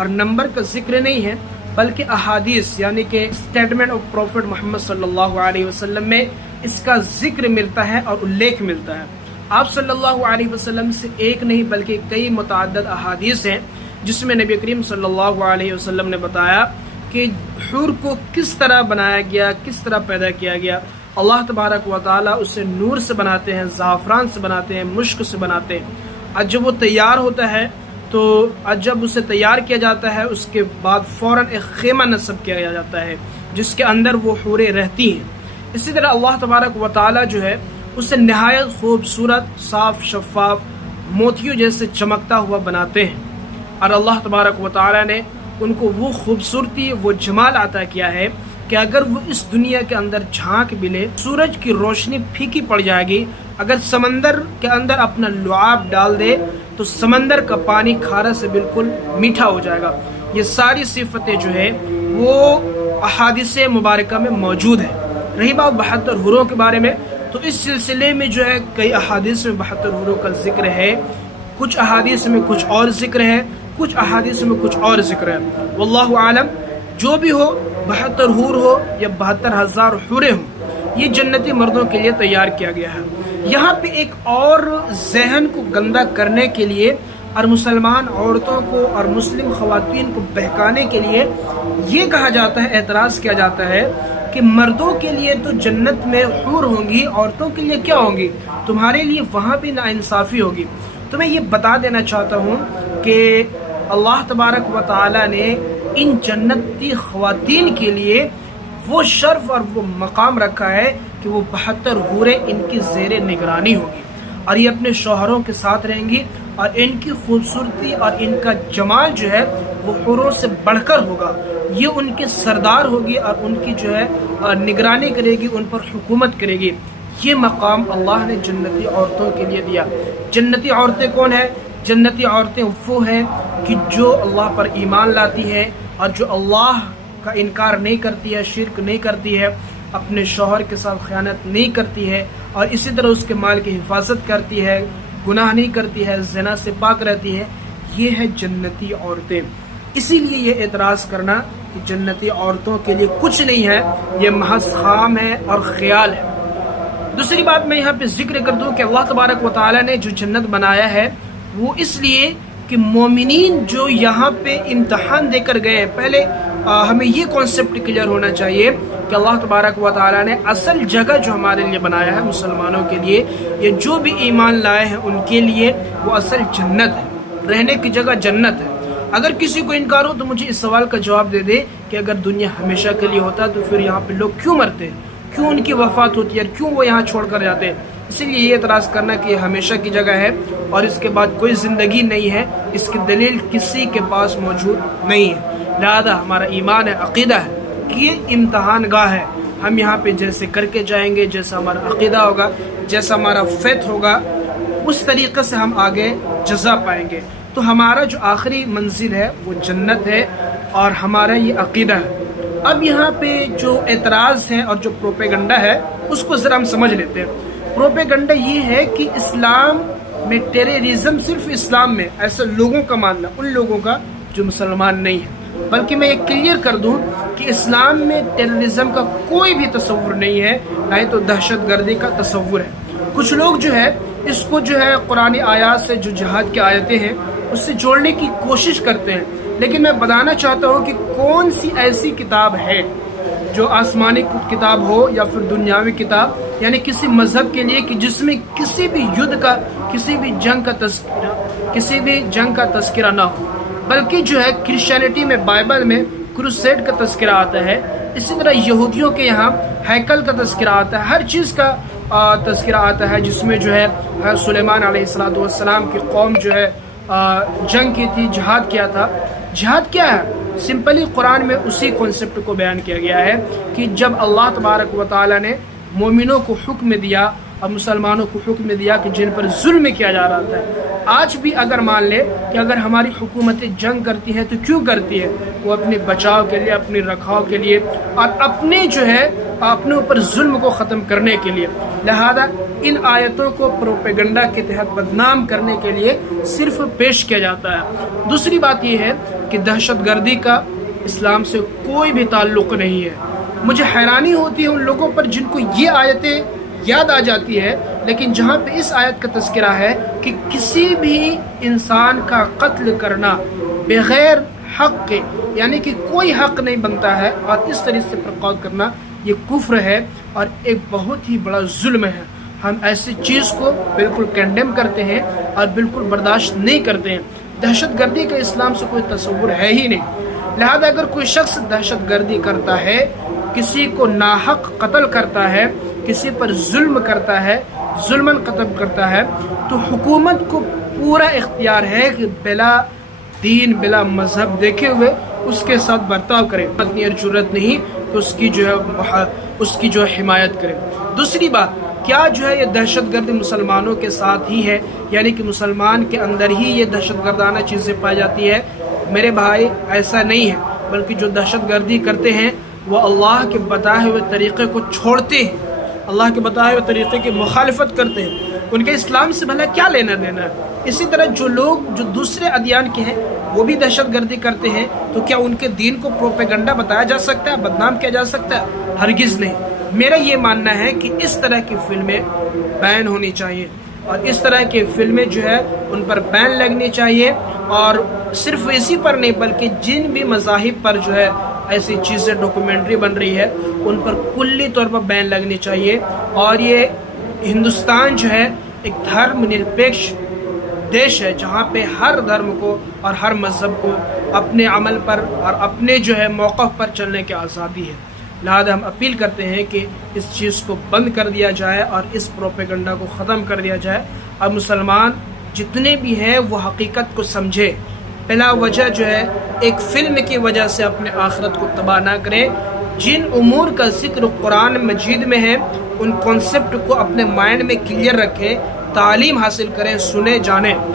اور نمبر کا ذکر نہیں ہے، بلکہ احادیث یعنی کہ اسٹیٹمنٹ آف پروفٹ محمد صلی اللہ علیہ وسلم میں اس کا ذکر ملتا ہے اور الیکھ ملتا ہے۔ آپ صلی اللہ علیہ وسلم سے ایک نہیں بلکہ کئی متعدد احادیث ہیں جس میں نبی کریم صلی اللہ علیہ وسلم نے بتایا کہ حور کو کس طرح بنایا گیا، کس طرح پیدا کیا گیا۔ اللہ تبارک و تعالیٰ اسے نور سے بناتے ہیں، زعفران سے بناتے ہیں، مشک سے بناتے ہیں، اور جب وہ تیار ہوتا ہے تو جب اسے تیار کیا جاتا ہے اس کے بعد فوراً ایک خیمہ نصب کیا جاتا ہے جس کے اندر وہ حوریں رہتی ہیں۔ اسی طرح اللہ تبارک و تعالیٰ جو ہے اسے نہایت خوبصورت، صاف، شفاف، موتیوں جیسے چمکتا ہوا بناتے ہیں، اور اللہ تبارک و تعالیٰ نے ان کو وہ خوبصورتی، وہ جمال عطا کیا ہے کہ اگر وہ اس دنیا کے اندر جھانک بھی لے، سورج کی روشنی پھیکی پڑ جائے گی، اگر سمندر کے اندر اپنا لعاب ڈال دے تو سمندر کا پانی کھارا سے بالکل میٹھا ہو جائے گا۔ یہ ساری صفتیں جو ہے وہ احادیث مبارکہ میں موجود ہیں۔ رہی بات 72 حوروں کے بارے میں، تو اس سلسلے میں جو ہے کئی احادیث میں 72 حوروں کا ذکر ہے، کچھ احادیث میں کچھ اور ذکر ہے، کچھ احادیث میں کچھ اور ذکر ہے۔ واللہ عالم، جو بھی ہو، 72 حور ہو یا 72,000 حوریں ہوں، یہ جنتی مردوں کے لیے تیار کیا گیا ہے۔ یہاں پہ ایک اور ذہن کو گندا کرنے کے لیے اور مسلمان عورتوں کو اور مسلم خواتین کو بہکانے کے لیے یہ کہا جاتا ہے، اعتراض کیا جاتا ہے کہ مردوں کے لیے تو جنت میں حور ہوں گی، عورتوں کے لیے کیا ہوں گی؟ تمہارے لیے وہاں بھی ناانصافی ہوگی۔ تو میں یہ بتا دینا چاہتا ہوں کہ اللہ تبارک و تعالی نے ان جنتی خواتین کے لیے وہ شرف اور وہ مقام رکھا ہے کہ وہ 72 حوریں ان کی زیر نگرانی ہوگی، اور یہ اپنے شوہروں کے ساتھ رہیں گی، اور ان کی خوبصورتی اور ان کا جمال جو ہے وہ حوروں سے بڑھ کر ہوگا۔ یہ ان کے سردار ہوگی اور ان کی جو ہے نگرانی کرے گی، ان پر حکومت کرے گی۔ یہ مقام اللہ نے جنتی عورتوں کے لیے دیا۔ جنتی عورتیں کون ہیں؟ جنتی عورتیں وہ ہیں کہ جو اللہ پر ایمان لاتی ہے اور جو اللہ کا انکار نہیں کرتی ہے، شرک نہیں کرتی ہے، اپنے شوہر کے ساتھ خیانت نہیں کرتی ہے، اور اسی طرح اس کے مال کی حفاظت کرتی ہے، گناہ نہیں کرتی ہے، زنا سے پاک رہتی ہے۔ یہ ہے جنتی عورتیں۔ اسی لیے یہ اعتراض کرنا کہ جنتی عورتوں کے لیے کچھ نہیں ہے، یہ محض خام ہے اور خیال ہے۔ دوسری بات میں یہاں پہ ذکر کر دوں کہ اللہ تبارک و تعالی نے جو جنت بنایا ہے وہ اس لیے کہ مومنین جو یہاں پہ امتحان دے کر گئے ہیں، پہلے ہمیں یہ کانسیپٹ کلیئر ہونا چاہیے کہ اللہ تبارک و تعالی نے اصل جگہ جو ہمارے لیے بنایا ہے مسلمانوں کے لیے، یہ جو بھی ایمان لائے ہیں ان کے لیے وہ اصل جنت ہے، رہنے کی جگہ جنت ہے۔ اگر کسی کو انکار ہو تو مجھے اس سوال کا جواب دے دے کہ اگر دنیا ہمیشہ کے لیے ہوتا تو پھر یہاں پہ لوگ کیوں مرتے ہیں، کیوں ان کی وفات ہوتی ہے، کیوں وہ یہاں چھوڑ کر جاتے ہیں؟ اسی لیے یہ اعتراض کرنا کہ یہ ہمیشہ کی جگہ ہے اور اس کے بعد کوئی زندگی نہیں ہے، اس کی دلیل کسی کے پاس موجود نہیں ہے۔ لہذا ہمارا ایمان ہے، عقیدہ ہے کہ یہ امتحان گاہ ہے، ہم یہاں پہ جیسے کر کے جائیں گے، جیسا ہمارا عقیدہ ہوگا، جیسا ہمارا فیتھ ہوگا، اس طریقے سے ہم آگے جزا پائیں گے۔ تو ہمارا جو آخری منزل ہے وہ جنت ہے، اور ہمارا یہ عقیدہ ہے۔ اب یہاں پہ جو اعتراض ہے اور جو پروپیگنڈا ہے اس کو ذرا ہم سمجھ لیتے ہیں۔ پروپیگنڈا یہ ہے کہ اسلام میں ٹیررزم صرف اسلام میں، ایسے لوگوں کا ماننا، ان لوگوں کا جو مسلمان نہیں ہے، بلکہ میں یہ کلیئر کر دوں کہ اسلام میں ٹیررزم کا کوئی بھی تصور نہیں ہے، نہ ہی تو دہشت گردی کا تصور ہے۔ کچھ لوگ جو ہے اس کو جو ہے قرآن آیات سے، جو جہاد کی آیتیں ہیں اس سے جوڑنے کی کوشش کرتے ہیں، لیکن میں بتانا چاہتا ہوں کہ کون سی ایسی کتاب ہے جو آسمانی کتاب ہو یا پھر دنیاوی کتاب، یعنی کسی مذہب کے لیے کہ جس میں کسی بھی یدھ کا، کسی بھی جنگ کا تذکرہ نہ ہو، بلکہ جو ہے کرسچینٹی میں، بائبل میں کروسیڈ کا تذکرہ آتا ہے، اسی طرح یہودیوں کے یہاں ہیکل کا تذکرہ آتا ہے، ہر چیز کا تذکرہ آتا ہے، جس میں جو ہے سلیمان علیہ السلام کی قوم جو ہے جنگ کی تھی، جہاد کیا تھا۔ جہاد کیا ہے؟ سمپلی قرآن میں اسی کانسیپٹ کو بیان کیا گیا ہے کہ جب اللہ تبارک و تعالی نے مومنوں کو حکم دیا اور مسلمانوں کو حکم دیا کہ جن پر ظلم کیا جا رہا تھا، آج بھی اگر مان لے کہ اگر ہماری حکومتیں جنگ کرتی ہیں تو کیوں کرتی ہے؟ وہ اپنے بچاؤ کے لیے، اپنے رکھاؤ کے لیے، اور اپنے جو ہے اپنے اوپر ظلم کو ختم کرنے کے لیے۔ لہذا ان آیتوں کو پروپیگنڈا کے تحت بدنام کرنے کے لیے صرف پیش کیا جاتا ہے۔ دوسری بات یہ ہے کہ دہشت گردی کا اسلام سے کوئی بھی تعلق نہیں ہے۔ مجھے حیرانی ہوتی ہے ان لوگوں پر جن کو یہ آیتیں یاد آ جاتی ہے، لیکن جہاں پہ اس آیت کا تذکرہ ہے کہ کسی بھی انسان کا قتل کرنا بغیر حق کے، یعنی کہ کوئی حق نہیں بنتا ہے، اور اس طریقے سے پرقول کرنا یہ کفر ہے اور ایک بہت ہی بڑا ظلم ہے۔ ہم ایسی چیز کو بالکل کنڈیم کرتے ہیں اور بالکل برداشت نہیں کرتے ہیں۔ دہشت گردی کا اسلام سے کوئی تصور ہے ہی نہیں۔ لہذا اگر کوئی شخص دہشت گردی کرتا ہے، کسی کو ناحق قتل کرتا ہے، کسی پر ظلم کرتا ہے، ظلماً قتل کرتا ہے، تو حکومت کو پورا اختیار ہے کہ بلا دین بلا مذہب دیکھے ہوئے اس کے ساتھ برتاؤ کرے، اتنی جرت نہیں کہ اس کی جو حمایت کرے۔ دوسری بات، کیا جو ہے یہ دہشت گردی مسلمانوں کے ساتھ ہی ہے، یعنی کہ مسلمان کے اندر ہی یہ دہشت گردانہ چیزیں پائی جاتی ہے؟ میرے بھائی ایسا نہیں ہے، بلکہ جو دہشت گردی کرتے ہیں وہ اللہ کے بتائے ہوئے طریقے کو چھوڑتے ہیں، اللہ کے بتائے ہوئے طریقے کی مخالفت کرتے ہیں۔ ان کے اسلام سے بھلا کیا لینا دینا ہے؟ اسی طرح جو لوگ جو دوسرے ادیان کے ہیں وہ بھی دہشت گردی کرتے ہیں، تو کیا ان کے دین کو پروپیگنڈا بتایا جا سکتا ہے، بدنام کیا جا سکتا ہے؟ ہرگز نہیں۔ میرا یہ ماننا ہے کہ اس طرح کی فلمیں بین ہونی چاہیے، اور اس طرح کی فلمیں جو ہے ان پر بین لگنی چاہیے، اور صرف اسی پر نہیں بلکہ جن بھی مذاہب پر جو ہے ایسی چیزیں ڈاکومنٹری بن رہی ہے ان پر کلی طور پر بین لگنی چاہیے۔ اور یہ ہندوستان جو ہے ایک دھرم نرپیکش دیش ہے، جہاں پہ ہر دھرم کو اور ہر مذہب کو اپنے عمل پر اور اپنے جو ہے موقف پر چلنے کی آزادی ہے۔ لہذا ہم اپیل کرتے ہیں کہ اس چیز کو بند کر دیا جائے اور اس پروپیگنڈا کو ختم کر دیا جائے، اور مسلمان جتنے بھی ہیں وہ حقیقت کو سمجھے، بلا وجہ جو ہے ایک فلم کی وجہ سے اپنے آخرت کو تباہ نہ کریں۔ جن امور کا ذکر قرآن مجید میں ہے ان کانسیپٹ کو اپنے مائنڈ میں کلیئر رکھیں، تعلیم حاصل کریں، سنے جانیں۔